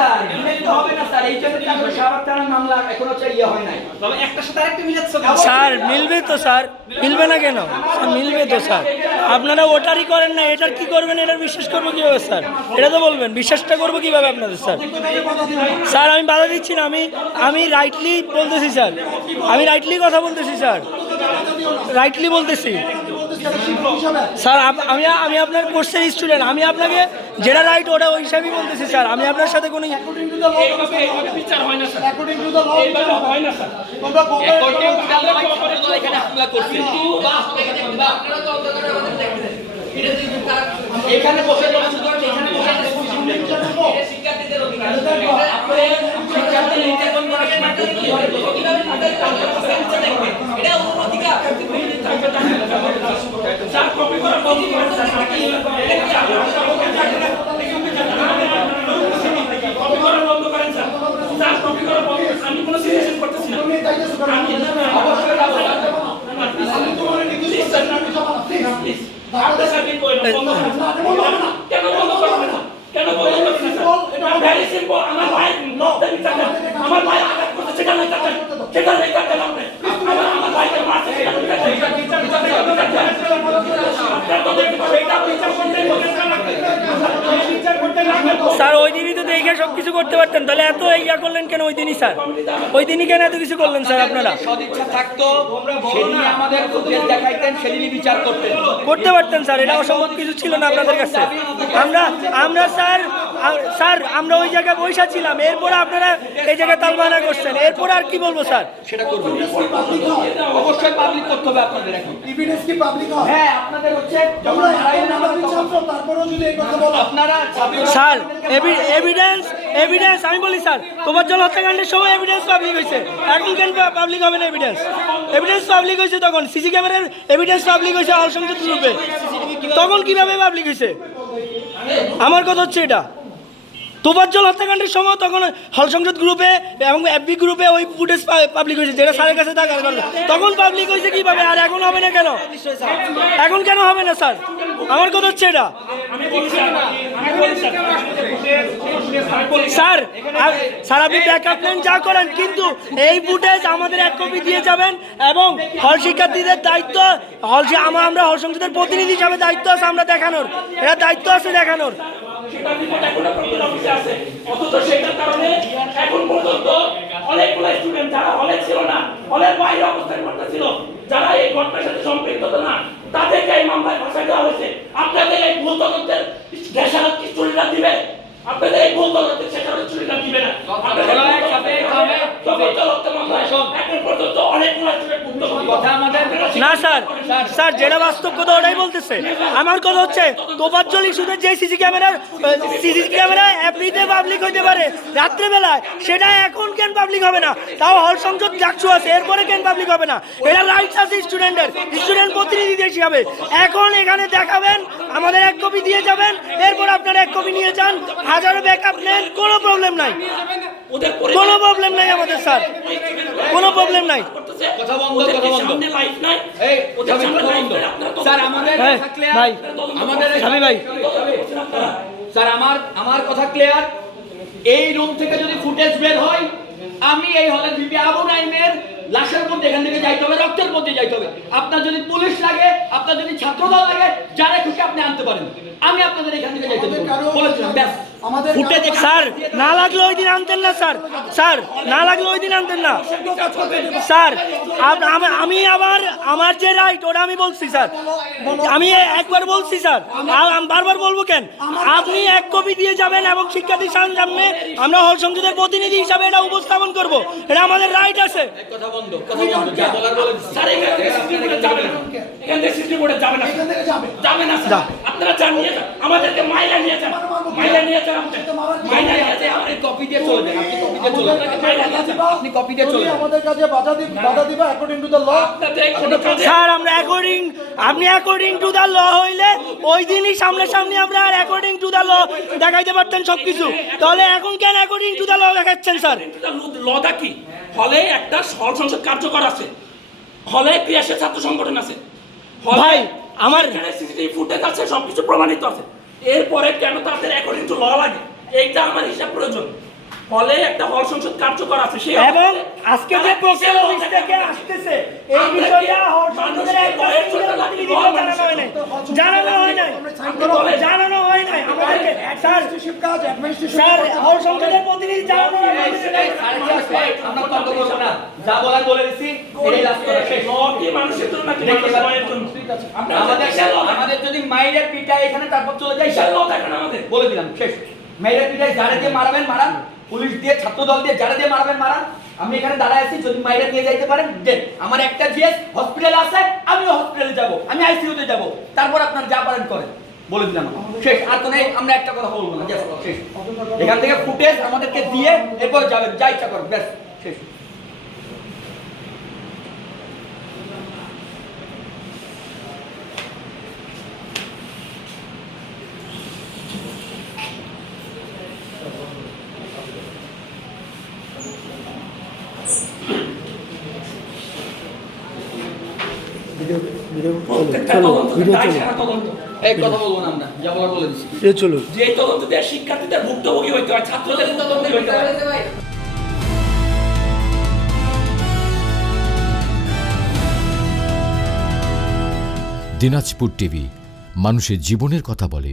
Sir, মিলাইতে হবে না স্যার, এই জন্য তারপরে শাহবাগ থানার মামলা এখনো ইয়ে হয় নাই। তবে একটা সাথে আরেকটা মিলাচ্ছ স্যার মিলবে তো স্যার, মিলবে না কেন স্যার? মিলবে তো স্যার। আপনারা ওটারই করেন না, এটার কি করবেন? এটার বিশ্বাস করবো কীভাবে স্যার? এটা তো বলবেন, বিশ্বাসটা করবো কীভাবে আপনাদের স্যার? স্যার আমি বাধা দিচ্ছি না, আমি রাইটলি বলতেছি স্যার, আমি রাইটলি কথা বলতেছি স্যার, রাইটলি বলতেছি স্যার। আমি আপনার কোর্সের স্টুডেন্ট, আমি আপনাকে যেটা রাইট ওটা ওই হিসাবেই বলতেছি স্যার। আমি আপনার সাথে কোনো বিচার হয় না স্যার, এইভাবে হয় না স্যার। এখানে হামলা করছে, এখানে বসে শিক্ষার্থীদের অধিকার আমি কোনো সিচুয়েশন করতেছি না, কেন বন্ধ করবে না? কেন বন্ধ করবে না? ভেরি সিম্পল, আমার ভাই আমার ভাই আঘাত করতে সেখানে আমার ভাইকে মারছে স্যার। ওই দিনই তো দেখে সব কিছু করতে পারতেন, তাহলে এত ইয়া করলেন কেন ওই দিনই স্যার? ওই দিনই কেন এত কিছু করলেন স্যার আপনারা? সদিচ্ছা থাকতো সেদিনই আমাদের ফুটেজ দেখাইতেন, সেদিনই বিচার করতেন, করতে পারতেন স্যার। এটা অসম্ভব কিছু ছিল না আপনাদের কাছে। আমরা স্যার আমরা ওই জায়গায় বৈশা ছিলাম, এরপরে আপনারা এই জায়গায় তালবানা করছেন, এরপর আর কি বলবো স্যার? সেটা করবেন অবশ্যই, পাবলিক করতে হবে আপনাদের। এখন এভিডেন্স কি পাবলিক হয়? হ্যাঁ, আপনাদের হচ্ছে যখন তারপরেও যদি এই কথা বলো আপনারা স্যার এভিডেন্স আমি বলি স্যার, তোফাজ্জল হত্যাকাণ্ডের সময় এভিডেন্স পাবলিক হয়েছে, এখন কেন পাবলিক হবে না? এভিডেন্স পাবলিক হয়েছে তখন, সিসি ক্যামেরার এভিডেন্স পাবলিক হয়েছে হল সংসদ গ্রুপে, তখন কিভাবে পাবলিক হয়েছে? আমার কথা হচ্ছে এটা, তোফাজ্জল হত্যাকাণ্ডের সময় তখন হল সংসদ গ্রুপে এবং এফবি গ্রুপে ওই ফুটেজ পাবলিক হয়েছে, যেটা স্যারের কাছে থাকার কথা, তখন পাবলিক হয়েছে কিভাবে? আর এখন হবে না কেন? এখন কেন হবে না স্যার? আমার কথা হচ্ছে এটা স্যার। স্যার আপনি ব্যাকআপ প্ল্যান যা করেন, কিন্তু এই ফুটেজ আমাদের এক কপি দিয়ে যাবেন, এবং হল শিক্ষার্থীদের দায়িত্ব, আমরা হল সংসদের প্রতিনিধি হিসাবে দায়িত্ব আছে আমরা দেখানোর, এটা দায়িত্ব আছে দেখানোর। সেটা রিপোর্ট এখনো প্রক্টর অফিসে আছে, অথচ সেটার কারণে এখন পর্যন্ত অনেকগুলো স্টুডেন্ট যারা হলে ছিল না, হলের বাইরে অবস্থান করতেছিল, যারা এই ঘটনার সাথে সম্পৃক্ত না, তাদেরকে এই মামলায় ফাঁসা দেওয়া হয়েছে। আপনাদের এই ভুল তদন্তের দেশারত কি চুরিটা দিবে? আপনাদের এই ভুল তদন্তের সেখানে চুরিটা দিবে না। না স্যার, স্যার যেটা বাস্তব কথা ওটাই বলতেছে। আমার কথা হচ্ছে তোফাজ্জল ইস্যুতে যে সিসি ক্যামেরা এফবিতে পাবলিক হইতে পারে রাত্রেবেলায়, সেটা এখন কেন পাবলিক হবে না? তাও হল সংসদ ডাকছু আছে, এরপরে কেন পাবলিক হবে না? এটা রাইটস আছে স্টুডেন্ট প্রতিনিধি হিসাবে। এখন এখানে দেখাবেন, আমাদের এক কপি দিয়ে যাবেন, এরপর আপনারা এক কপি নিয়ে যান, হাজারো ব্যাকআপ নেন, কোনো প্রবলেম নাই, কোনো প্রবলেম নাই আমাদের স্যার, কোনো প্রবলেম নাই। কথা বন্ধ, কথা বন্ধ, এই কথা বন্ধ স্যার। আমাদের ভাই, আমাদের ভাই স্যার আমার কথা ক্লিয়ার। এই রুম থেকে যদি ফুটেজ বের হয়, আমি এই হলের বিপি আবু নাইমের লাশের মধ্যে এখান থেকে যাইতে হবে, রক্তের মধ্যে যাইতে হবে। আপনার যদি পুলিশ লাগে, আপনার যদি ছাত্রদল লাগে, যারা খুশি আপনি আনতে পারেন, আমি আপনাদের এখান থেকে যাইতে বলেছিলাম। ব্যাস, ফুটেজ স্যার না লাগলে ওই দিন আনতেন না স্যার, স্যার না লাগলে ওই দিন আনতেন না স্যার। আমি আবার আমার যে রাইট ওটা আমি বলছি স্যার, আমি একবার বলছি স্যার, আমি বারবার বলবো কেন? আপনি এক কপি দিয়ে যাবেন এবং শিক্ষার্থীর সামনে আমরা হল সংসদের প্রতিনিধি হিসাবে এটা উপস্থাপন করব, এটা আমাদের রাইট আছে। কথা বন্ধ, কথা বন্ধ, যা বলার বলে স্যার এখান থেকে সিসি যাবে না, এখান থেকে সিসি বোর্ডে যাবে না, যাবে না স্যার। আপনারা যান, নিয়ে যান, আমাদেরকে মাইলা নিয়ে যান, মাইলা নিয়ে যান, মাইলা নিয়ে যান, আপনি কপি দিয়ে চলে যান, আপনি কপি দিয়ে চলে যান, আপনি কপি দিয়ে চলে যান। আমাদের কাছে বাধা দিবা according to the law. Sir আমরা আপনি অ্যাকর্ডিং টু দ্য ল হইলে ওই দিনই সামনাসামনি আমরা আর অ্যাকর্ডিং টু দ্য ল দেখাইতে পারতেন সবকিছু, তাহলে এখন কেন অ্যাকর্ডিং টু দ্য ল দেখাচ্ছেন স্যার? লটা কি? হলে একটা হল সংসদ কার্যকর আছে, হলে ক্রিয়াশীল ছাত্র সংগঠন আছে, ভাই আমার সিসিটিভি ফুটেজ আছে, সবকিছু প্রমাণিত আছে। এরপরে কেন তাদের অ্যাকর্ডিং টু ল লাগে? এইটা আমার হিসাব প্রয়োজন। হলে একটা হল সংসদ কার্যকর আছে সেই এবং অবস্থায় আজকে যে তারা প্রক্রিয়া কিসের অফিস হল থেকে দেখাতে আসতেছে এই আমরা বিষয়টা কি হল সংসদের একটা মানুষকে সিঙ্গেল বয়স প্রতিনিধিকে হল জানানো হয় নাই জানানো হয় নাই জানানো হয় নাই আমাদেরকে স্যার অ্যাডমিনিস্ট্রেটিভ কাজ অ্যাডমিনিস্ট্রেশন স্যার হল সংসদের প্রতিনিধি জানানো হয় নাই। আমরা তর্ক করবো না, যা বলার বলে দিছি, এই লাস্ট করা শেষ। ল কি মানুষের জন্য নাকি দেখি মানুষের এবার। ভয়ের জন্য আমরা আমাদের দেশের law আমাদের যদি মাইরে পিটায় এখানে তারপর চলে যাই, দেশের law দেখেন আমাদের বলে দিলাম শেষ। মাইরে পিটায় যারা দিয়ে মারাবেন মারান, পুলিশ দিয়ে ছাত্র দল দিয়ে যারা দিয়ে মারাবেন মারান। আমি এখানে দাঁড়ায় আছি, যদি মাইরে নিয়ে যাইতে পারেন দেন। আমার একটা জিএস হসপিটাল আছে, আমিও হসপিটালে যাব, আমি আইসিইউতে যাব, তারপর আপনার যা পারেন করেন, বলে দিলাম শেষ। আর তো নেই, আমরা একটা কথা বলবো না, just শেষ। এখান থেকে ফুটেজ আমাদেরকে দিয়ে এরপর যাবেন, যা ইচ্ছা করেন, ব্যাস শেষ। প্রত্যেকটা তদন্ত দায় সারা তদন্ত এই কথা বলবো না, আমরা যা বলার বলে দিচ্ছি। চলো যে তদন্ত দেয় শিক্ষার্থীদের ভুক্তভোগী হইতে হয়, ছাত্রদের ভুক্তভোগী হইতে হয়। দিনাজপুর টিভি, মানুষের জীবনের কথা বলে।